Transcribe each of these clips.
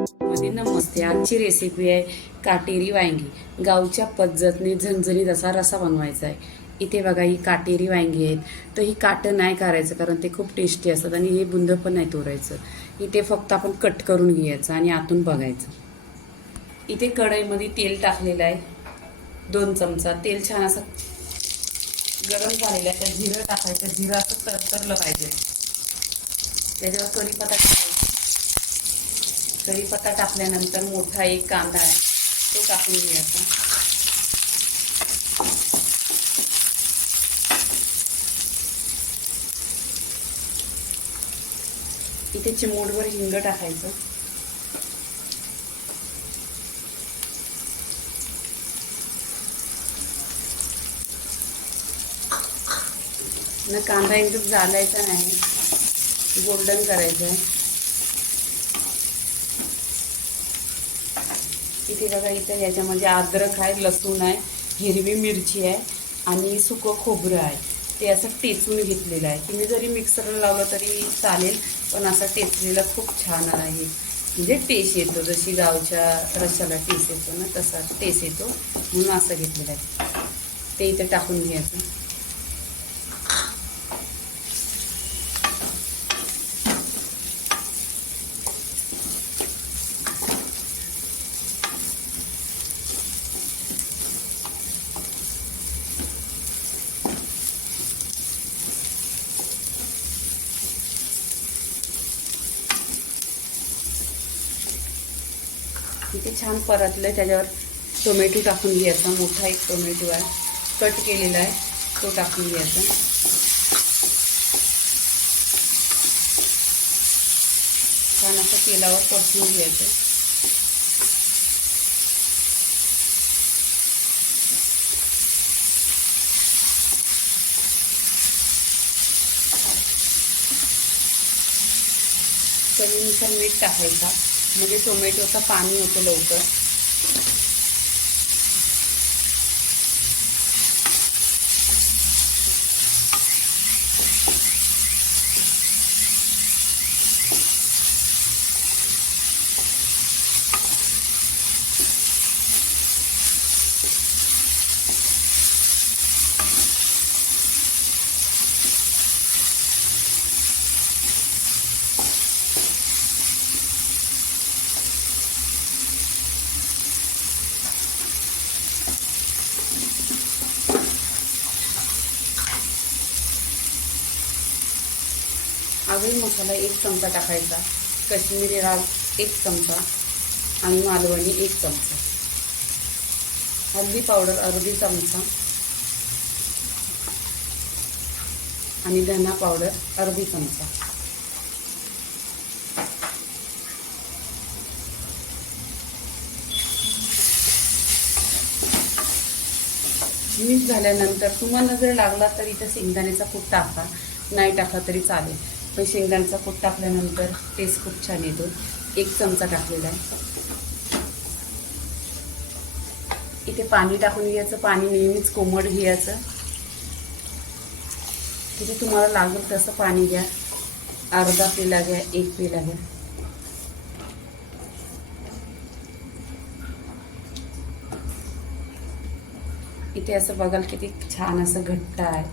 मध्ये नमस्ते आजची रेसिपी आहे काटेरी वांगी. गावच्या पद्धतीने झणझणीत असा रसा बनवायचा आहे इथे बघा ही काटेरी वांगी आहेत. तर ही काटं नाही करायचं कारण ते खूप टेस्टी असतात आणि हे बुंद पण नाही तोडायचं इथे फक्त आपण कट करून घ्यायचं आणि आतून बघायचं. इथे कढईमध्ये तेल टाकलेलं आहे. दोन चमचा. तेल छान असं गरम झालेलं आहे. त्यात जिरं टाकायचं. जिरं असं तरतरलं पाहिजे. त्याच्यावर कढीपत्ता कढीपत्ता टाकल्यानंतर मोठा एक कांदा आहे तो टाकून घ्यायचा इथे चिमूटभर हिंग टाकायचं. न कांदा एकदम जालायचा नाही गोल्डन करायचं आहे इथे बघा इथं याच्यामध्ये अद्रक आहे लसूण आहे हिरवी मिरची आहे आणि सुकं खोबरं आहे. ते असं टेचून घेतलेलं आहे. तुम्ही जरी मिक्सरला लावलं तरी चालेल पण असं टेचलेलं खूप छान आहे. म्हणजे टेस्ट येतो. जशी गावच्या रशाला टेस्ट येतो ना तसा टेस्ट येतो. म्हणून असं घेतलेलं आहे. ते इथं टाकून घ्यायचं. किती छान परतलं त्याच्यावर. टोमॅटो टाकून घ्यायचा मोठा एक टोमॅटो आहे. कट केलेला आहे तो टाकून घ्यायचा. छान असं तेलावर परतून घ्यायचं. चवीनुसार मीठ टाकायचा. म्हणजे टोमॅटोचं पाणी होतं लवकर. आगळी मसाला एक चमचा टाकायचा कश्मीरी लाल एक चमचा आणि मालवणी एक चमचा. हळदी पावडर अर्धी चमचा आणि धना पावडर अर्धी चमचा. मिक्स झाल्यानंतर तुम्हाला जर लागला तर इथं शेंगदाण्याचा कूट टाका नाही टाकला तरी चालेल. पण शेंगदाण्याचा कूट टाकल्यानंतर टेस्ट खूप छान येतो. एक चमचा टाकलेला आहे. इथे पाणी टाकून घ्यायचं. पाणी नेहमीच कोमट घ्यायचं. तिथे तुम्हाला लागेल तसं पाणी घ्या. अर्धा पेला घ्या एक पेला घ्या. इथे असं बघाल किती छान असं घट्ट आहे.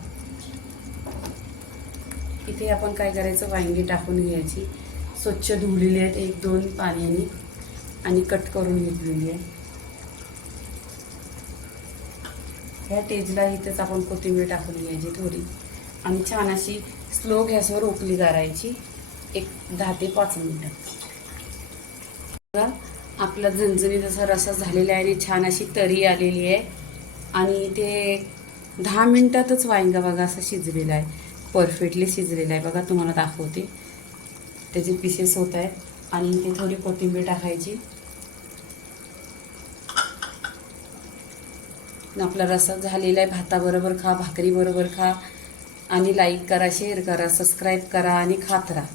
इथे आपण काय करायचं? वांगी टाकून घ्यायची. स्वच्छ धुवलेली आहेत एक दोन पाण्याने आणि कट करून घेतलेली आहे. ह्या टेजला इथेच आपण कोथिंबीर टाकून घ्यायची थोडी. आणि छान अशी स्लो गॅसवर उकली करायची एक दहा ते पाच मिनटं. आपला झणझणीत असा रसा झालेला आहे आणि छान अशी तरी आलेली आहे. आणि ते दहा मिनटातच वांगा बघा असं शिजलेलं आहे. परफेक्टली शिजलेलं आहे. बघा तुम्हाला दाखवते. त्याचे पीसेस होत आहेत. आणि इथे थोडी कोथिंबीर टाकायची. आपला रसा झालेला आहे. भाताबरोबर खा भाकरीबरोबर खा. आणि लाईक करा शेअर करा सबस्क्राईब करा आणि खात राहा.